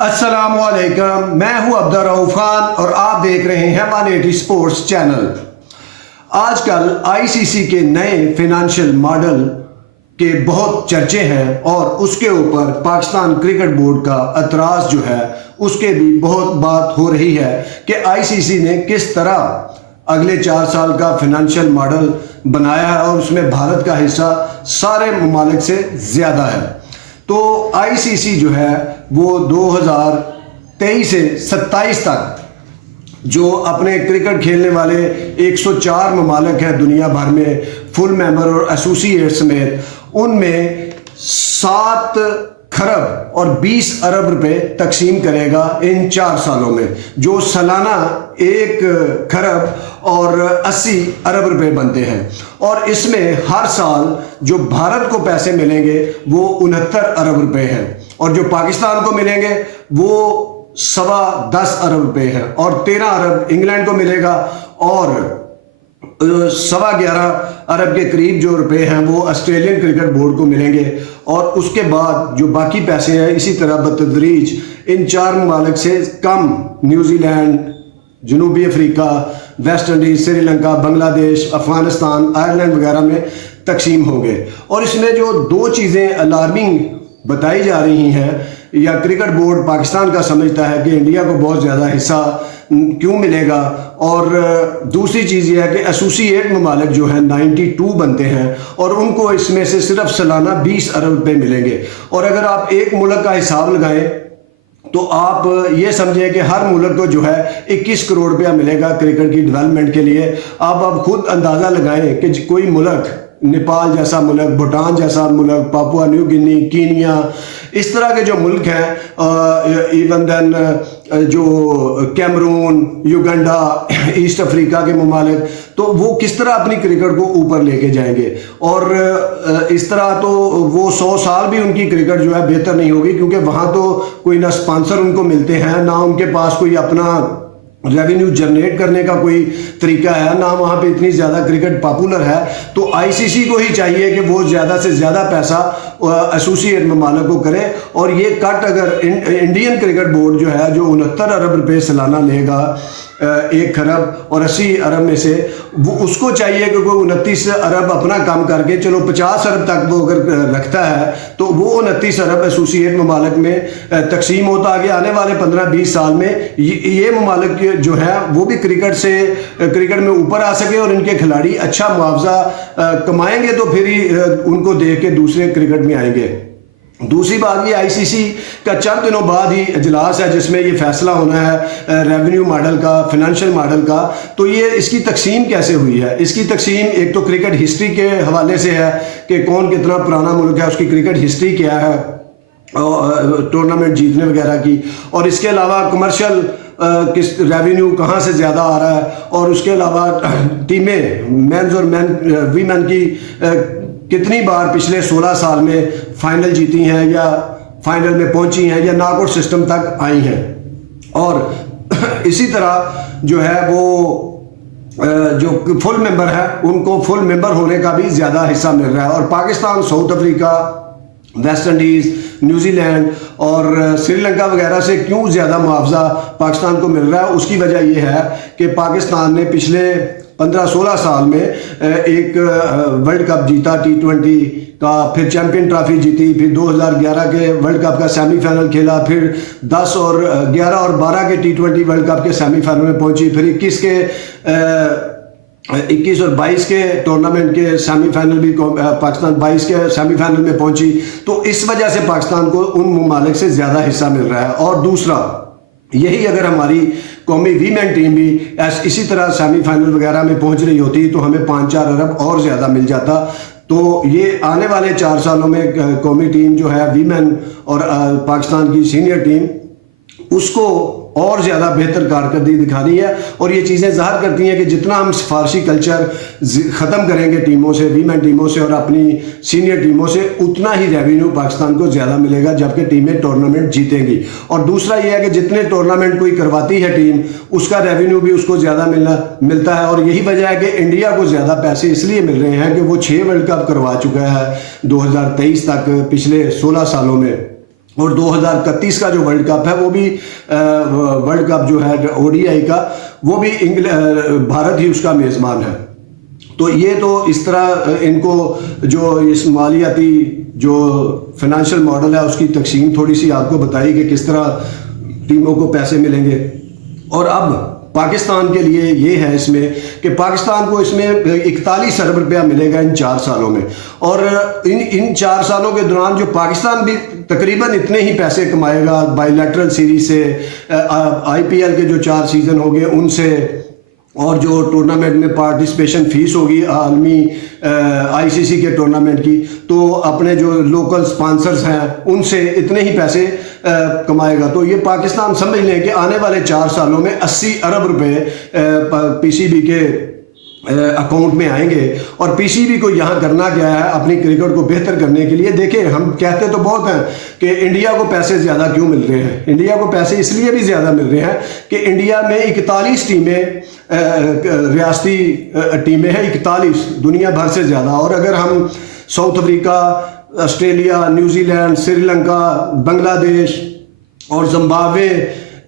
अस्सलामुअलैकुम, मैं हूं अब्दुल रऊफ खान और आप देख रहे हैं 180 स्पोर्ट्स चैनल। आजकल आईसीसी के नए फाइनेंशियल मॉडल के बहुत चर्चे हैं और उसके ऊपर पाकिस्तान क्रिकेट बोर्ड का एतराज़ जो है उसके भी बहुत बात हो रही है कि आईसीसी ने किस तरह अगले 4 साल का फाइनेंशियल मॉडल बनाया है और उसमें भारत का हिस्सा सारे ममालिक से ज़्यादा है। तो आईसीसी जो है वो 2023 से 27 तक जो अपने क्रिकेट खेलने वाले 104 ममालिक हैं दुनिया भर में फुल मेंबर और एसोसिएट समेत, उनमें 7 खरब और 20 अरब रुपए तकसीम करेगा इन 4 सालों में, जो सालाना 1 खरब और 80 अरब रुपए बनते हैं। और इसमें हर साल जो भारत को पैसे मिलेंगे वो 69 अरब रुपए हैं और जो पाकिस्तान को मिलेंगे वो 10.25 अरब रुपए हैं और 13 अरब इंग्लैंड को मिलेगा और 11.25 अरब के करीब जो रुपए हैं वो ऑस्ट्रेलियन क्रिकेट बोर्ड को मिलेंगे। और उसके बाद जो बाकी पैसे हैं इसी तरह बतदरीज इन 4 ममालिक से कम न्यूजीलैंड, जनूबी Africa, West Indies, Sri Lanka, Bangladesh, Afghanistan, Ireland वगैरह में तकसीम होंगे। और इसमें जो 2 चीज़ें अलार्मिंग बताई जा रही हैं या क्रिकेट बोर्ड पाकिस्तान का समझता है कि इंडिया को बहुत ज़्यादा हिस्सा क्यों मिलेगा, और दूसरी चीज़ ये है कि एसोसिएट ममालिक जो हैं 92 बनते हैं और उनको इसमें से सिर्फ सालाना 20 अरब रुपये मिलेंगे। और अगर आप एक मुल्क का हिसाब लगाएं तो आप ये समझें कि हर मुल्क को जो है 21 करोड़ रुपया मिलेगा क्रिकेट की डेवलपमेंट के लिए। आप खुद अंदाज़ा लगाएं कि कोई मुल्क, नेपाल जैसा मुल्क, भूटान जैसा मुल्क, पापुआ न्यू गिनी, कीनिया, इस तरह के जो मुल्क हैं, इवन देन जो कैमरून, युगांडा, ईस्ट अफ्रीका के ममालिक, तो वो किस तरह अपनी क्रिकेट को ऊपर लेके जाएंगे। और इस तरह तो वो 100 साल भी उनकी क्रिकेट जो है बेहतर नहीं होगी, क्योंकि वहाँ तो कोई ना स्पॉन्सर उनको मिलते हैं, ना उनके पास कोई अपना रेवेन्यू जनरेट करने का कोई तरीका है, ना वहाँ पे इतनी ज़्यादा क्रिकेट पॉपुलर है। तो आईसीसी को ही चाहिए कि वो ज़्यादा से ज़्यादा पैसा एसोसिएट ममालिक को करे। और ये कट अगर इंडियन क्रिकेट बोर्ड जो है जो 69 अरब रुपये सालाना लेगा 1 खरब और 80 अरब में से, वो उसको चाहिए कि कोई 29 अरब अपना काम करके चलो 50 अरब तक वो अगर रखता है तो वो 29 अरब एसोसिएट ममालिक में तकसीम होता आगे आने वाले 15-20 साल में ये ममालिक जो है वो भी क्रिकेट में ऊपर आ सके और इनके खिलाड़ी अच्छा मुआवजा कमाएंगे तो फिर ही उनको देख के दूसरे क्रिकेट में आएंगे। दूसरी बात ये आईसीसी का चंद दिनों बाद ही इजलास है जिसमें ये फैसला होना है रेवेन्यू मॉडल का, फाइनेंशियल मॉडल का। तो ये इसकी तकसीम कैसे हुई है? इसकी तकसीम एक तो क्रिकेट हिस्ट्री के हवाले से है कि कौन कितना पुराना मुल्क है, उसकी क्रिकेट हिस्ट्री क्या है, टूर्नामेंट जीतने वगैरह की, और इसके अलावा कमर्शियल किस रेवेन्यू कहाँ से ज़्यादा आ रहा है, और उसके अलावा टीमें मेंस और वीमेन की कितनी बार पिछले 16 साल में फाइनल जीती हैं या फाइनल में पहुंची हैं या नॉकआउट सिस्टम तक आई हैं। और इसी तरह जो है वो जो फुल मेंबर है उनको फुल मेंबर होने का भी ज़्यादा हिस्सा मिल रहा है। और Pakistan, south Africa, West Indies, New Zealand और श्रीलंका वगैरह से क्यों ज़्यादा मुआवजा पाकिस्तान को मिल रहा है, उसकी वजह यह है कि पाकिस्तान ने पिछले 15-16 साल में एक वर्ल्ड कप जीता T20 का, फिर चैंपियन ट्रॉफी जीती, फिर 2011 के वर्ल्ड कप का सेमीफाइनल खेला, फिर 10 और 11 और 12 के T20 वर्ल्ड कप के सेमीफाइनल में पहुंची, फिर 21 और 22 के टूर्नामेंट के सेमीफाइनल भी पाकिस्तान 22 के सेमीफाइनल में पहुंची। तो इस वजह से पाकिस्तान को उन ममालिक से ज़्यादा हिस्सा मिल रहा है। और दूसरा यही, अगर हमारी कौमी वीमेन टीम भी इसी तरह सेमीफाइनल वगैरह में पहुंच रही होती तो हमें 5-4 अरब और ज़्यादा मिल जाता। तो ये आने वाले 4 सालों में कौमी टीम जो है वीमेन और पाकिस्तान की सीनियर टीम, उसको और ज़्यादा बेहतर कारकर्दगी दिखानी है। और ये चीज़ें ज़ाहिर करती हैं कि जितना हम सिफारशी कल्चर ख़त्म करेंगे टीमों से, वीमेन टीमों से और अपनी सीनियर टीमों से, उतना ही रेवेन्यू पाकिस्तान को ज़्यादा मिलेगा जबकि टीमें टूर्नामेंट जीतेंगी। और दूसरा ये है कि जितने टूर्नामेंट कोई करवाती है टीम, उसका रेवेन्यू भी उसको ज़्यादा मिलता है। और यही वजह है कि इंडिया को ज़्यादा पैसे इसलिए मिल रहे हैं कि वो 6 वर्ल्ड कप करवा चुका है 2023 तक, पिछले 16 सालों में। और 2031 का जो वर्ल्ड कप है वो भी वर्ल्ड कप जो है ओडीआई का, वो भी भारत ही उसका मेज़बान है। तो ये तो इस तरह इनको जो इस मालियाती जो फाइनेंशियल मॉडल है उसकी तकसीम थोड़ी सी आपको बताई कि किस तरह टीमों को पैसे मिलेंगे। और अब पाकिस्तान के लिए ये है इसमें कि पाकिस्तान को इसमें 41 अरब रुपया मिलेगा इन 4 सालों में। और इन 4 सालों के दौरान जो पाकिस्तान भी तकरीबन इतने ही पैसे कमाएगा बायलैटरल सीरीज से, आईपीएल के जो 4 सीज़न हो गए उनसे, और जो टूर्नामेंट में पार्टिसिपेशन फीस होगी आलमी आईसीसी के टूर्नामेंट की, तो अपने जो लोकल स्पॉन्सर्स हैं उनसे इतने ही पैसे कमाएगा। तो ये पाकिस्तान समझ लें कि आने वाले 4 सालों में 80 अरब रुपए पीसीबी के अकाउंट में आएंगे। और पीसीबी को यहाँ करना क्या है, अपनी क्रिकेट को बेहतर करने के लिए। देखें, हम कहते तो बहुत हैं कि इंडिया को पैसे ज़्यादा क्यों मिल रहे हैं। इंडिया को पैसे इसलिए भी ज़्यादा मिल रहे हैं कि इंडिया में 41 टीमें, रियासती टीमें हैं 41, दुनिया भर से ज़्यादा। और अगर हम south Africa, Australia, New Zealand, Sri Lanka, Bangladesh और जिम्बाब्वे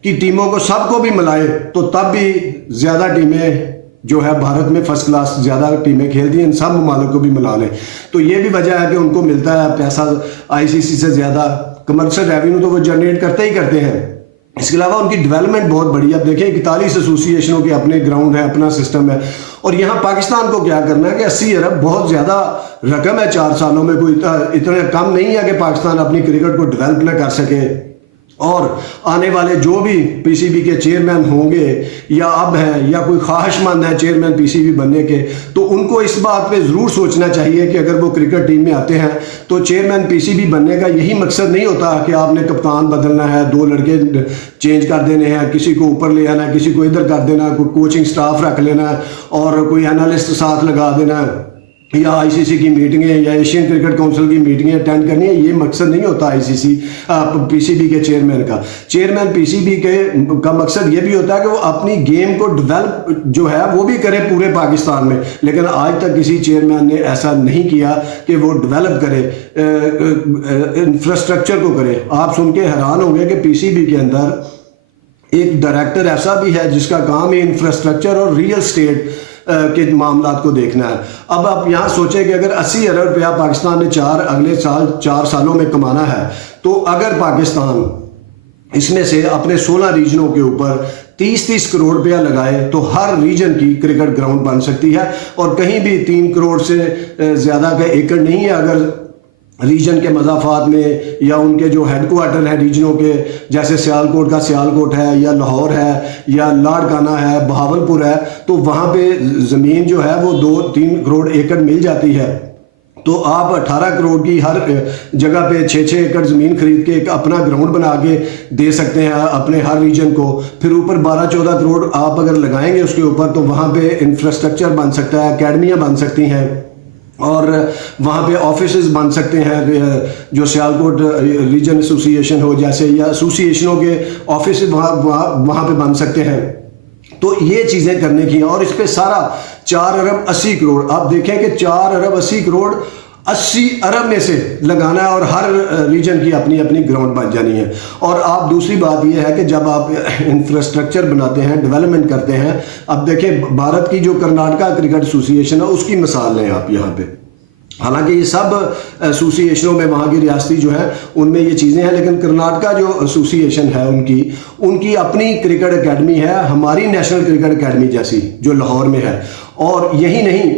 की टीमों को सबको भी मिलाए तो तब भी ज़्यादा टीमें जो है भारत में फर्स्ट क्लास ज़्यादा टीमें खेलती हैं। इन सब ममालिक को भी मिला लें तो ये भी वजह है कि उनको मिलता है पैसा आईसीसी से ज़्यादा। कमर्शियल रेवेन्यू तो वो जनरेट करते ही करते हैं। इसके अलावा उनकी डेवलपमेंट बहुत बड़ी है। अब देखें 41 एसोसिएशनों के अपने ग्राउंड है, अपना सिस्टम है। और यहाँ पाकिस्तान को क्या करना है कि 80 अरब बहुत ज़्यादा रकम है 4 सालों में, कोई इतना कम नहीं है कि पाकिस्तान अपनी क्रिकेट को डेवलप न कर सके। और आने वाले जो भी पीसीबी के चेयरमैन होंगे या अब हैं या कोई ख्वाहिशमंद है चेयरमैन पीसीबी बनने के, तो उनको इस बात पे ज़रूर सोचना चाहिए कि अगर वो क्रिकेट टीम में आते हैं तो चेयरमैन पीसीबी बनने का यही मकसद नहीं होता कि आपने कप्तान बदलना है, 2 लड़के चेंज कर देने हैं, किसी को ऊपर ले आना है, किसी को इधर कर देना है, कोई कोचिंग स्टाफ रख लेना है और कोई एनालिस्ट साथ लगा देना है, या आईसीसी की मीटिंगें या एशियन क्रिकेट काउंसिल की मीटिंगें अटेंड करनी है। ये मकसद नहीं होता आईसीसी पीसीबी के चेयरमैन का। चेयरमैन पीसीबी का मकसद ये भी होता है कि वो अपनी गेम को डेवलप जो है वो भी करे पूरे पाकिस्तान में। लेकिन आज तक किसी चेयरमैन ने ऐसा नहीं किया कि वो डेवलप करे, इंफ्रास्ट्रक्चर को करे। आप सुन के हैरान होंगे कि पीसीबी के अंदर एक डायरेक्टर ऐसा भी है जिसका काम है इंफ्रास्ट्रक्चर और रियल स्टेट के मामलात को देखना है। अब आप यहाँ सोचें कि अगर 80 अरब रुपया पाकिस्तान ने अगले साल 4 सालों में कमाना है, तो अगर पाकिस्तान इसमें से अपने 16 रीजनों के ऊपर 30-30 करोड़ रुपया लगाए तो हर रीजन की क्रिकेट ग्राउंड बन सकती है। और कहीं भी 3 करोड़ से ज़्यादा का एकड़ नहीं है। अगर रीजन के मज़ाफ़ात में या उनके जो हेडक्वार्टर हैं रीजनों के, जैसे सियालकोट का सियालकोट है या लाहौर है या लाड़काना है, बहावलपुर है, तो वहाँ पे ज़मीन जो है वो 2-3 करोड़ एकड़ मिल जाती है। तो आप 18 करोड़ की हर जगह पे 6-6 एकड़ ज़मीन खरीद के एक अपना ग्राउंड बना के दे सकते हैं अपने हर रीजन को। फिर ऊपर 12-14 करोड़ आप अगर लगाएंगे उसके ऊपर, तो वहाँ पे इंफ्रास्ट्रक्चर बन सकता है, अकेडमियाँ बन सकती हैं और वहाँ पे ऑफिसेज बन सकते हैं। जो सियालकोट रीजन एसोसिएशन हो जैसे, या एसोसिएशनों के ऑफिस वहाँ पे बन सकते हैं। तो ये चीज़ें करने की हैं। और इस पे सारा 4 अरब 80 करोड़, आप देखें कि 4 अरब 80 करोड़ 80 अरब में से लगाना है और हर रीजन की अपनी अपनी ग्राउंड बन जानी है। और आप दूसरी बात यह है कि जब आप इंफ्रास्ट्रक्चर बनाते हैं, डेवलपमेंट करते हैं, अब देखें भारत की जो कर्नाटका क्रिकेट एसोसिएशन है उसकी मिसाल लें आप यहाँ पे। हालांकि ये सब एसोसिएशनों में वहाँ की रियासती जो है उनमें ये चीज़ें हैं, लेकिन कर्नाटका जो एसोसिएशन है उनकी अपनी क्रिकेट एकेडमी है, हमारी नेशनल क्रिकेट एकेडमी जैसी जो लाहौर में है। और यही नहीं,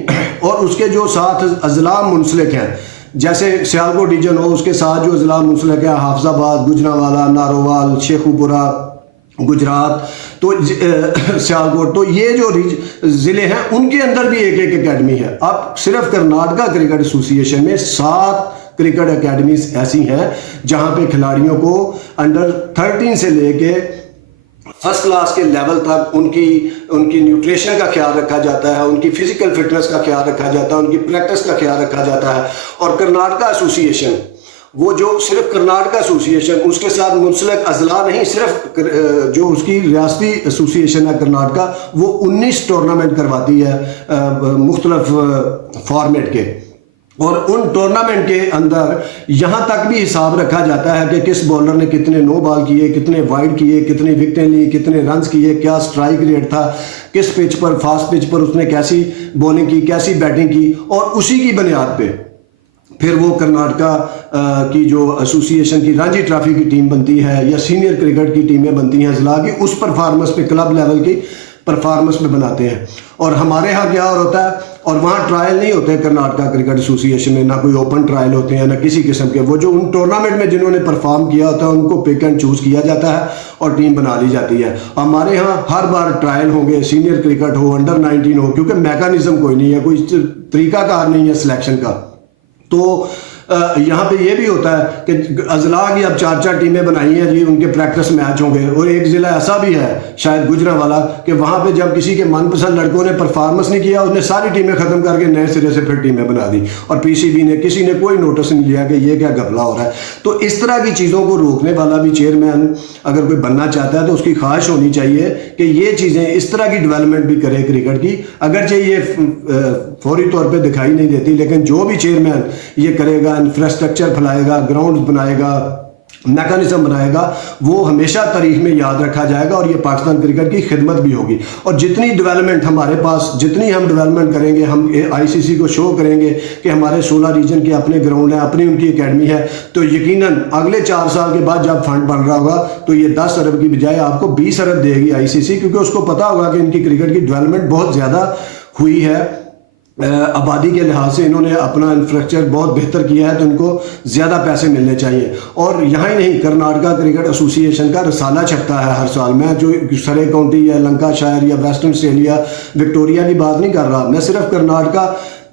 और उसके जो साथ अजला मुंसलिक हैं, जैसे सियालकोट रीजन हो उसके साथ जो अजला मुंसलिक है, हाफजाबाद, गुजरावाला, नारोवाल, शेखुपुरा, गुजरात, तो सियालकोट, तो ये जो ज़िले हैं उनके अंदर भी एक एक एकेडमी है। अब सिर्फ कर्नाटका क्रिकेट एसोसिएशन में 7 क्रिकेट एकेडमीज ऐसी हैं जहां पे खिलाड़ियों को अंडर 13 से लेके फर्स्ट क्लास के लेवल तक उनकी न्यूट्रिशन का ख्याल रखा जाता है, उनकी फिजिकल फिटनेस का ख्याल रखा जाता है, उनकी प्रैक्टिस का ख्याल रखा जाता है। और कर्नाटका एसोसिएशन, वो जो सिर्फ कर्नाटका एसोसिएशन, उसके साथ मुंसलिक अजला नहीं, सिर्फ जो उसकी रियासती एसोसिएशन है कर्नाटका, वो 19 टूर्नामेंट करवाती है मुख्तलिफ फॉर्मेट के। और उन टूर्नामेंट के अंदर यहाँ तक भी हिसाब रखा जाता है कि किस बॉलर ने कितने नो बॉल किए, कितने वाइड किए, कितनी विकेटें ली, कितने रन्स किए, क्या स्ट्राइक रेट था, किस पिच पर, फास्ट पिच पर उसने कैसी बॉलिंग की, कैसी बैटिंग की, और उसी की बुनियाद पे फिर वो कर्नाटका की जो एसोसिएशन की रणजी ट्रॉफी की टीम बनती है या सीनियर क्रिकेट की टीमें बनती हैं जिला की, उस परफॉर्मेंस पे, क्लब लेवल की परफॉर्मेंस में बनाते हैं। और हमारे यहाँ क्या और होता है, और वहाँ ट्रायल नहीं होते हैं कर्नाटका क्रिकेट एसोसिएशन में, ना कोई ओपन ट्रायल होते हैं ना किसी किस्म के। वो जो उन टूर्नामेंट में जिन्होंने परफॉर्म किया होता है उनको पिक एंड चूज किया जाता है और टीम बना ली जाती है। हमारे यहाँ हर बार ट्रायल होंगे, सीनियर क्रिकेट हो, अंडर 19 हो, क्योंकि मैकेनिज्म कोई नहीं है, कोई तरीकाकार नहीं है सिलेक्शन का। तो यहाँ पे ये भी होता है कि अजला की अब 4-4 टीमें बनाई हैं जी, उनके प्रैक्टिस मैच होंगे। और एक ज़िला ऐसा भी है शायद गुजरांवाला कि वहाँ पे जब किसी के मनपसंद लड़कों ने परफॉर्मेंस नहीं किया, उसने सारी टीमें ख़त्म करके नए सिरे से फिर टीमें बना दी, और पीसीबी ने, किसी ने कोई नोटिस नहीं लिया कि ये क्या घपला हो रहा है। तो इस तरह की चीज़ों को रोकने वाला भी चेयरमैन अगर कोई बनना चाहता है तो उसकी ख्वाहिश होनी चाहिए कि ये चीज़ें, इस तरह की डेवलपमेंट भी करे क्रिकेट की। अगरचे ये फौरी तौर पर दिखाई नहीं देती, लेकिन जो भी चेयरमैन ये करेगा, इंफ्रास्ट्रक्चर फैलाएगा, ग्राउंड बनाएगा, मैकेनिज्म बनाएगा, वो हमेशा तारीख में याद रखा जाएगा और ये पाकिस्तान क्रिकेट की खिदमत भी होगी। और जितनी डेवलपमेंट हमारे पास, जितनी हम डेवलपमेंट करेंगे, हम आईसीसी को शो करेंगे कि हमारे 16 रीजन के अपने ग्राउंड हैं, अपनी उनकी एकेडमी है, तो यकीनन अगले 4 साल के बाद जब फंड बन रहा होगा तो ये 10 अरब की बजाय आपको 20 अरब देगी आईसीसी, क्योंकि उसको पता होगा कि इनकी क्रिकेट की डेवलपमेंट बहुत ज़्यादा हुई है। आबादी के लिहाज से इन्होंने अपना इंफ्रास्ट्रक्चर बहुत बेहतर किया है, तो इनको ज़्यादा पैसे मिलने चाहिए। और यहाँ ही नहीं, कर्नाटका क्रिकेट एसोसिएशन का रसाला छपता है हर साल। मैं जो सरे काउंटी या लंकाशायर या वेस्टर्न ऑस्ट्रेलिया, विक्टोरिया की बात नहीं कर रहा, मैं सिर्फ कर्नाटका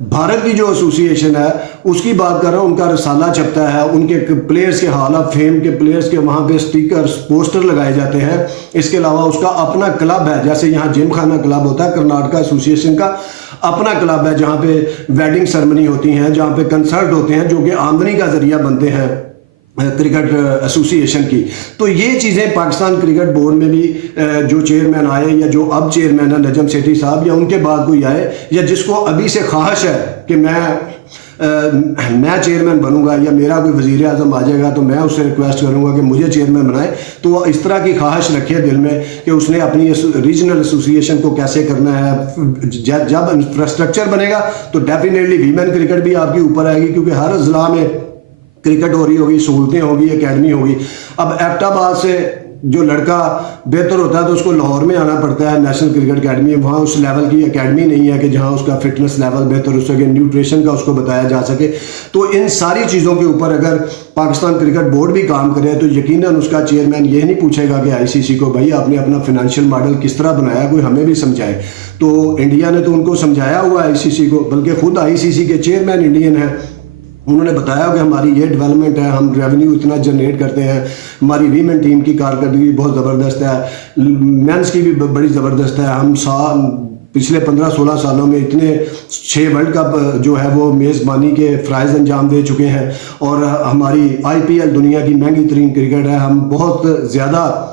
भारत की जो एसोसिएशन है उसकी बात कर रहा हूँ। उनका रसाला छपता है, उनके प्लेयर्स के हॉल ऑफ फेम के प्लेयर्स के वहाँ पे स्टिकर्स, पोस्टर लगाए जाते हैं। इसके अलावा उसका अपना क्लब है, जैसे यहाँ जिम खाना क्लब होता है, कर्नाटका एसोसिएशन का अपना क्लब है जहाँ पे वेडिंग सेरेमनी होती हैं, जहाँ पे कंसर्ट होते हैं, जो कि आमदनी का जरिया बनते हैं क्रिकेट एसोसिएशन की। तो ये चीज़ें पाकिस्तान क्रिकेट बोर्ड में भी जो चेयरमैन आए या जो अब चेयरमैन है नजम सेठी साहब, या उनके बाद कोई आए, या जिसको अभी से ख्वाहिश है कि मैं चेयरमैन बनूंगा या मेरा कोई वजीर आजम आ जाएगा तो मैं उससे रिक्वेस्ट करूंगा कि मुझे चेयरमैन बनाए, तो इस तरह की ख्वाहिश रखे दिल में कि उसने अपनी रीजनल एसोसिएशन को कैसे करना है। जब इंफ्रास्ट्रक्चर बनेगा तो डेफिनेटली वीमेन क्रिकेट भी आपकी ऊपर आएगी, क्योंकि हर जिला में क्रिकेट हो रही होगी, सहूलतें होगी, एकेडमी होगी। अब एबटाबाद से जो लड़का बेहतर होता है तो उसको लाहौर में आना पड़ता है, नेशनल क्रिकेट एकेडमी। वहाँ उस लेवल की एकेडमी नहीं है कि जहाँ उसका फिटनेस लेवल बेहतर हो सके, न्यूट्रिशन का उसको बताया जा सके। तो इन सारी चीज़ों के ऊपर अगर पाकिस्तान क्रिकेट बोर्ड भी काम करे तो यकीनन उसका चेयरमैन ये नहीं पूछेगा कि आईसीसी को, भाई आपने अपना फिनेंशियल मॉडल किस तरह बनाया, कोई हमें भी समझाए। तो इंडिया ने तो उनको समझाया हुआ आईसीसी को, बल्कि खुद आईसीसी के चेयरमैन इंडियन है, उन्होंने बताया कि हमारी ये डेवलपमेंट है, हम रेवेन्यू इतना जनरेट करते हैं, हमारी वीमेन टीम की कारकर्दगी बहुत ज़बरदस्त है, मेंस की भी बड़ी ज़बरदस्त है। हम पिछले 15-16 सालों में इतने 6 वर्ल्ड कप जो है वो मेज़बानी के फ़राइज़ अंजाम दे चुके हैं, और हमारी IPL दुनिया की महंगी तरीन क्रिकेट है, हम बहुत ज़्यादा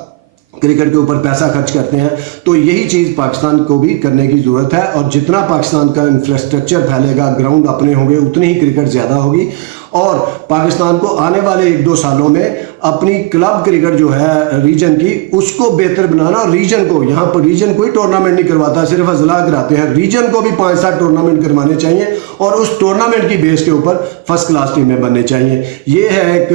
क्रिकेट के ऊपर पैसा खर्च करते हैं। तो यही चीज़ पाकिस्तान को भी करने की ज़रूरत है, और जितना पाकिस्तान का इंफ्रास्ट्रक्चर फैलेगा, ग्राउंड अपने होंगे, उतनी ही क्रिकेट ज़्यादा होगी। और पाकिस्तान को आने वाले 1-2 सालों में अपनी क्लब क्रिकेट जो है रीजन की, उसको बेहतर बनाना। और रीजन को, यहाँ पर रीजन कोई टूर्नामेंट नहीं करवाता, सिर्फ अजला कराते हैं, रीजन को भी 5-7 टूर्नामेंट करवाने चाहिए, और उस टूर्नामेंट की बेस के ऊपर फर्स्ट क्लास टीमें बननी चाहिए। ये है एक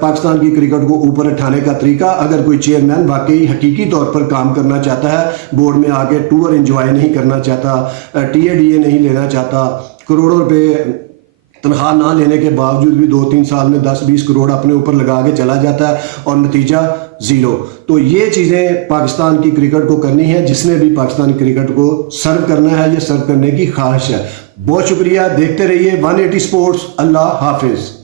पाकिस्तान की क्रिकेट को ऊपर उठाने का तरीका। अगर कोई चेयरमैन वाकई हकीकी तौर पर काम करना चाहता है, बोर्ड में आके टूर एंजॉय नहीं करना चाहता, TADA नहीं लेना चाहता, करोड़ों रुपए तनख्वाह ना लेने के बावजूद भी 2-3 साल में 10-20 करोड़ अपने ऊपर लगा के चला जाता है, और नतीजा ज़ीरो। तो ये चीज़ें पाकिस्तान की क्रिकेट को करनी है, जिसने भी पाकिस्तानी क्रिकेट को सर्व करना है, ये सर्व करने की ख्वाहिश है। बहुत शुक्रिया, देखते रहिए 180 स्पोर्ट्स। अल्लाह हाफिज़।